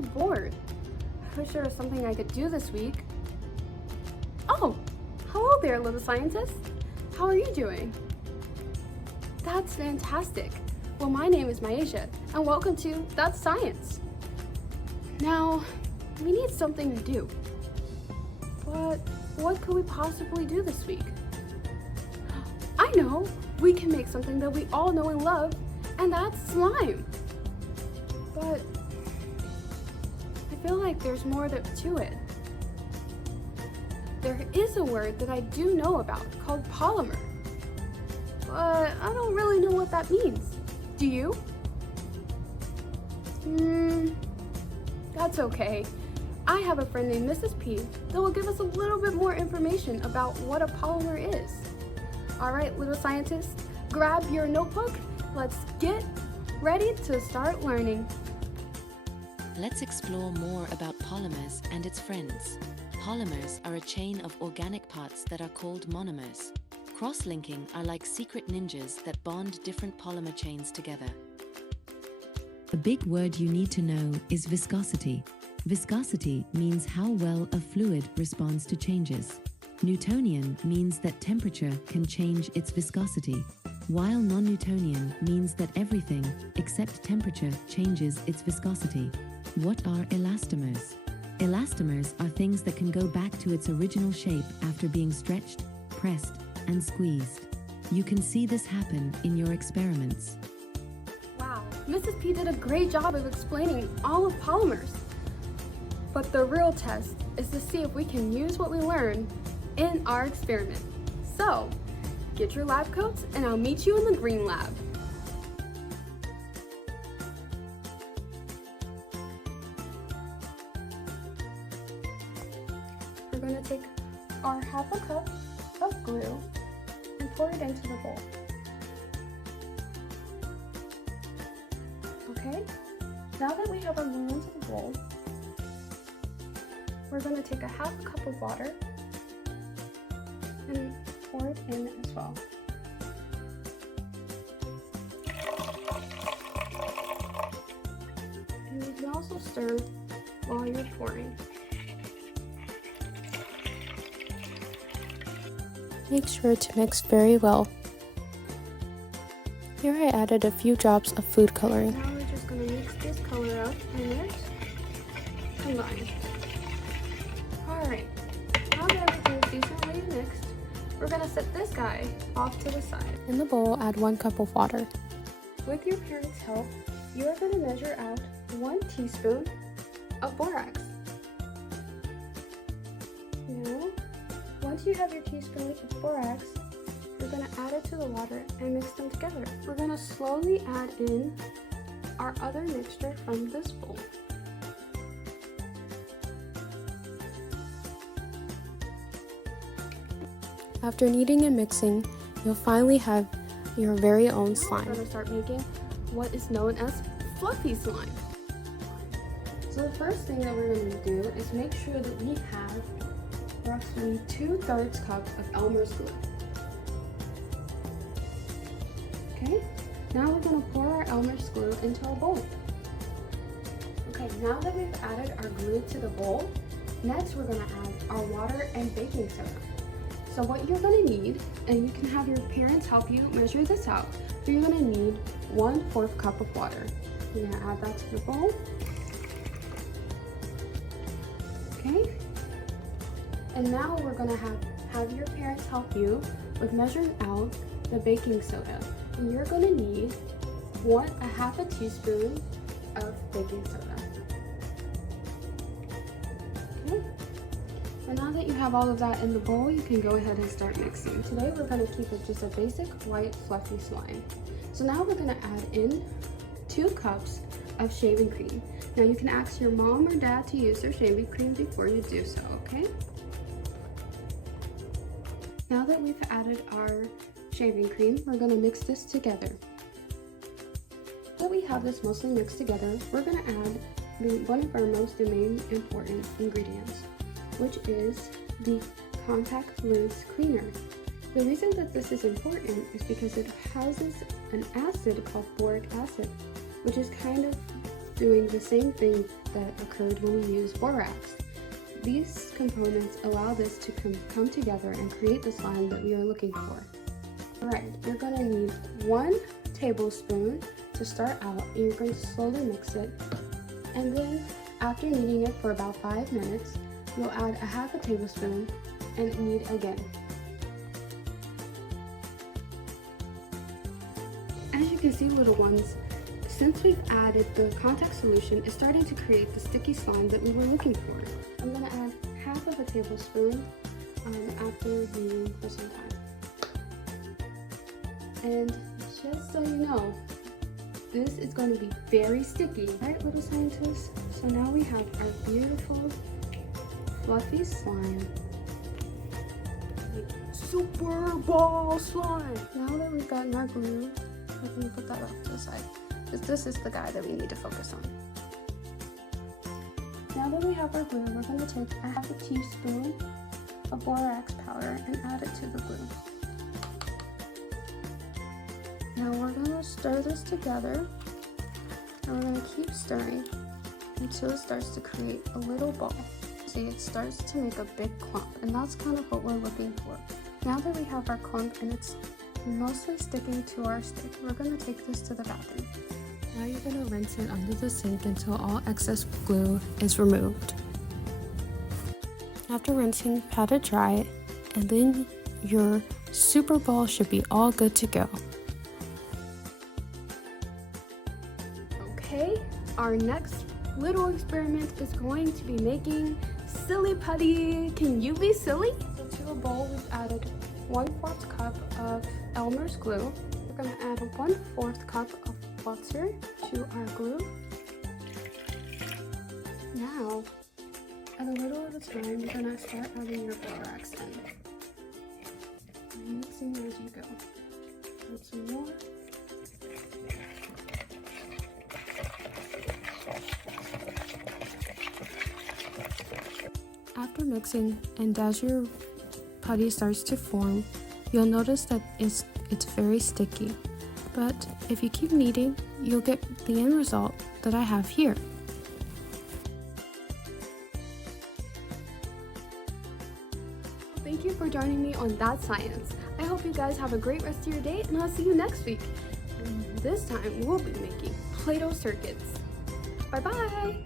so bored. I wish there was something I could do this week. Oh, hello there, little scientist. How are you doing? That's fantastic. Well, my name is Maisha, and welcome to That's Science. Now, we need something to do. But what could we possibly do this week? I know! We can make something that we all know and love, and that's slime. But I feel like there's more to it. There is a word that I do know about called polymer, but I don't really know what that means. Do you? That's okay. I have a friend named Mrs. P that will give us a little bit more information about what a polymer is. All right, little scientists, grab your notebook. Let's get ready to start learning. Let's explore more about polymers and its friends. Polymers are a chain of organic parts that are called monomers. Cross-linking are like secret ninjas that bond different polymer chains together. A big word you need to know is viscosity. Viscosity means how well a fluid responds to changes. Newtonian means that temperature can change its viscosity, while non-Newtonian means that everything except temperature changes its viscosity. What are elastomers? Elastomers are things that can go back to its original shape after being stretched, pressed, and squeezed. You can see this happen in your experiments. Wow, Mrs. P did a great job of explaining all of polymers. But the real test is to see if we can use what we learn in our experiment. So, get your lab coats and I'll meet you in the green lab. We're going to take our half a cup of glue and pour it into the bowl. Okay, now that we have our glue into the bowl, we're going to take a half a cup of water and pour it in as well. And you can also stir while you're pouring. Make sure to mix very well. Here I added a few drops of food coloring. Now we're just going to mix this color up and mix, combine. Alright, now that everything is decently mixed, we're going to set this guy off to the side. In the bowl, add 1 cup of water. With your parents' help, you are going to measure out 1 teaspoon of borax. Now, once you have your teaspoon of borax, you're going to add it to the water and mix them together. We're going to slowly add in our other mixture from this bowl. After kneading and mixing, you'll finally have your very own slime. We're going to start making what is known as fluffy slime. So the first thing that we're going to do is make sure that we have approximately 2/3 cup of Elmer's glue. Okay, now we're going to pour our Elmer's glue into our bowl. Okay, now that we've added our glue to the bowl, next we're going to add our water and baking soda. So what you're going to need, and you can have your parents help you measure this out, but you're going to need 1/4 cup of water. You're going to add that to the bowl. Okay, and now we're going to have your parents help you with measuring out the baking soda. And you're going to need a half a teaspoon of baking soda. Okay. And now that you have all of that in the bowl, you can go ahead and start mixing. Today we're going to keep it just a basic white fluffy slime. So now we're going to add in 2 cups of shaving cream. Now you can ask your mom or dad to use their shaving cream before you do so, okay? Now that we've added our shaving cream, we're going to mix this together. Now that we have this mostly mixed together, we're going to add one of our most main important ingredients, which is the contact lens cleaner. The reason that this is important is because it houses an acid called boric acid, which is kind of doing the same thing that occurred when we used borax. These components allow this to come together and create the slime that we are looking for. Alright, you're going to need 1 tablespoon to start out, and you're going to slowly mix it. And then after kneading it for about 5 minutes, you'll add a half a tablespoon and knead again. As you can see, little ones, since we've added the contact solution, it's starting to create the sticky slime that we were looking for. I'm going to add half of a tablespoon after kneading for some time. And just so you know, this is going to be very sticky. Alright, little scientists, so now we have our beautiful fluffy slime. Super ball slime! Now that we've gotten our glue, we're going to put that off to the side, because this is the guy that we need to focus on. Now that we have our glue, we're going to take a half a teaspoon of borax powder and add it to the glue. Now we're going to stir this together, and we're going to keep stirring until it starts to create a little ball. See, it starts to make a big clump, and that's kind of what we're looking for. Now that we have our clump and it's mostly sticking to our stick, we're going to take this to the bathroom. Now you're going to rinse it under the sink until all excess glue is removed. After rinsing, pat it dry, and then your super ball should be all good to go. Okay, our next little experiment is going to be making silly putty. Can you be silly? So to a bowl, we've added 1/4 cup of Elmer's glue. We're going to add 1/4 cup of water to our glue. Now, at a little at a time, you're going to start adding your borax in. And mixing as you go. Add some more. After mixing, and as your putty starts to form, you'll notice that it's very sticky. But if you keep kneading, you'll get the end result that I have here. Thank you for joining me on That Science. I hope you guys have a great rest of your day, and I'll see you next week. And this time we'll be making Play-Doh circuits. Bye bye!